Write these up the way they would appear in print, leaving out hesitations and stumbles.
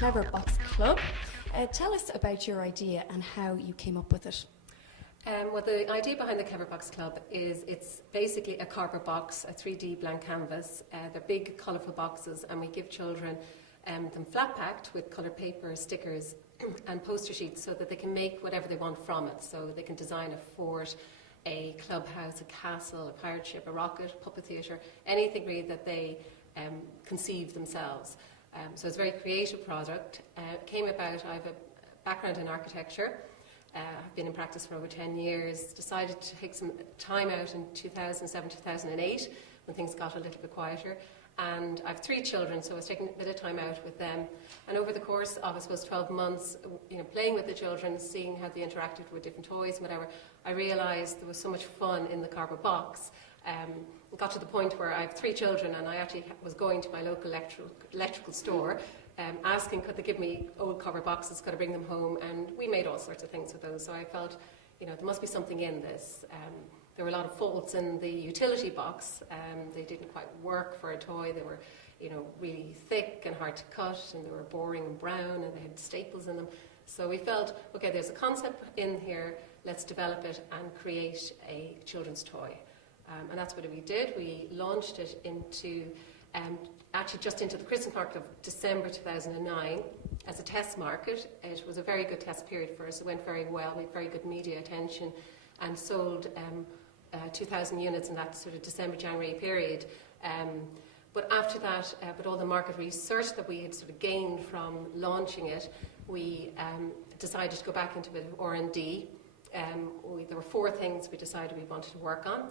Clever Box Club. Tell us about your idea and how you came up with it. Well, the idea behind the Clever Box Club is it's basically a cardboard box, a 3D blank canvas. They're big, colourful boxes, and we give children them flat packed with coloured paper, stickers, and poster sheets so that they can make whatever they want from it. So they can design a fort, a clubhouse, a castle, a pirate ship, a rocket, a puppet theatre, anything really that they conceive themselves. So it's a very creative product. Came about, I have a background in architecture. I've been in practice for over 10 years. Decided to take some time out in 2007, 2008 when things got a little bit quieter. And I have 3 children, so I was taking a bit of time out with them. And over the course of, I suppose, 12 months, playing with the children, seeing how they interacted with different toys and whatever, I realised there was so much fun in the cardboard box. It got to the point where I have 3 children, and I actually was going to my local electrical store, asking could they give me old cardboard boxes, could I bring them home, and we made all sorts of things with those. So I felt, there must be something in this. There were a lot of faults in the utility box. They didn't quite work for a toy. They were, really thick and hard to cut, and they were boring and brown, and they had staples in them. So we felt, okay, there's a concept in here. Let's develop it and create a children's toy. And that's what we did. We launched it into, actually just into the Christmas market of December 2009 as a test market. It was a very good test period for us. It went very well. We had very good media attention and sold 2,000 units in that sort of December, January period. But after that, with all the market research that we had sort of gained from launching it, we decided to go back into a bit of R&D. There were 4 things we decided we wanted to work on.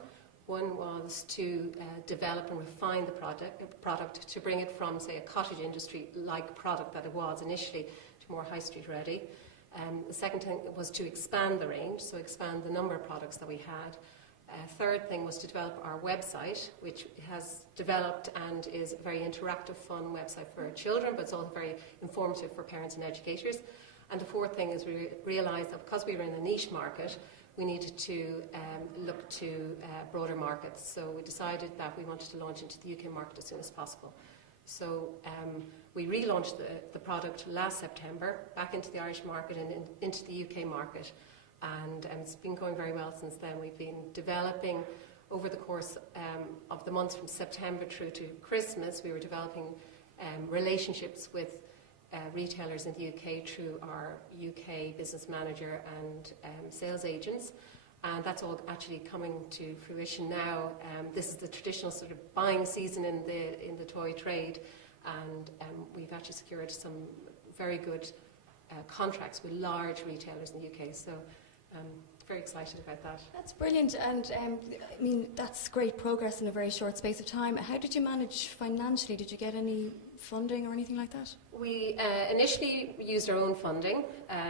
One was to develop and refine the product to bring it from, say, a cottage industry-like product that it was initially to more high street ready. The second thing was to expand the range, so expand the number of products that we had. Third thing was to develop our website, which has developed and is a very interactive, fun website for children, but it's also very informative for parents and educators. And the fourth thing is we realised that because we were in a niche market, we needed to look to broader markets. So we decided that we wanted to launch into the UK market as soon as possible. So we relaunched the product last September back into the Irish market and into the UK market. And it's been going very well since then. We've been developing over the course of the months from September through to Christmas. We were developing relationships with retailers in the UK through our UK business manager and sales agents, and that's all actually coming to fruition now. This is the traditional sort of buying season in the toy trade, and we've actually secured some very good contracts with large retailers in the UK. So very excited about that. That's brilliant, and that's great progress in a very short space of time. How did you manage financially? Did you get any funding or anything like that? We initially used our own funding.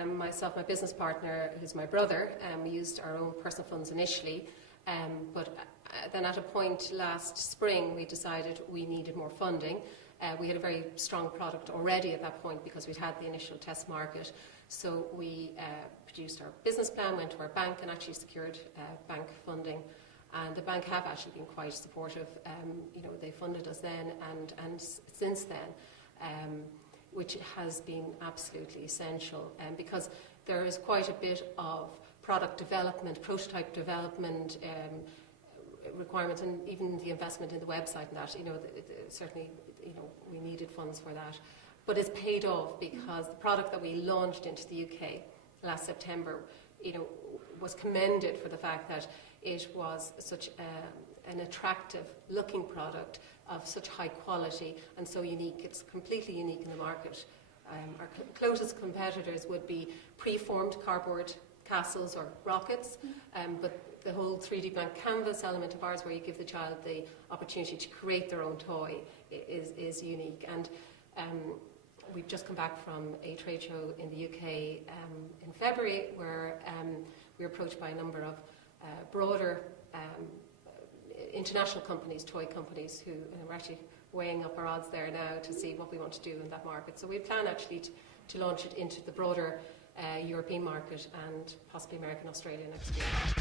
Myself, my business partner, who's my brother, we used our own personal funds initially, but then at a point last spring we decided we needed more funding. We had a very strong product already at that point because we'd had the initial test market. So we produced our business plan, went to our bank and actually secured bank funding. And the bank have actually been quite supportive. They funded us then and since then, which has been absolutely essential. Because there is quite a bit of product development, prototype development requirements, and even the investment in the website and that. Certainly, we needed funds for that. But it's paid off because the product that we launched into the UK last September, was commended for the fact that it was such an attractive looking product of such high quality and so unique. It's completely unique in the market. Our closest competitors would be preformed cardboard castles or rockets, but the whole 3D blank canvas element of ours, where you give the child the opportunity to create their own toy, is unique. And we've just come back from a trade show in the UK in February, where we were approached by a number of broader international companies, toy companies, who are actually weighing up our odds there now to see what we want to do in that market. So we plan actually to launch it into the broader European market and possibly American, Australia next year.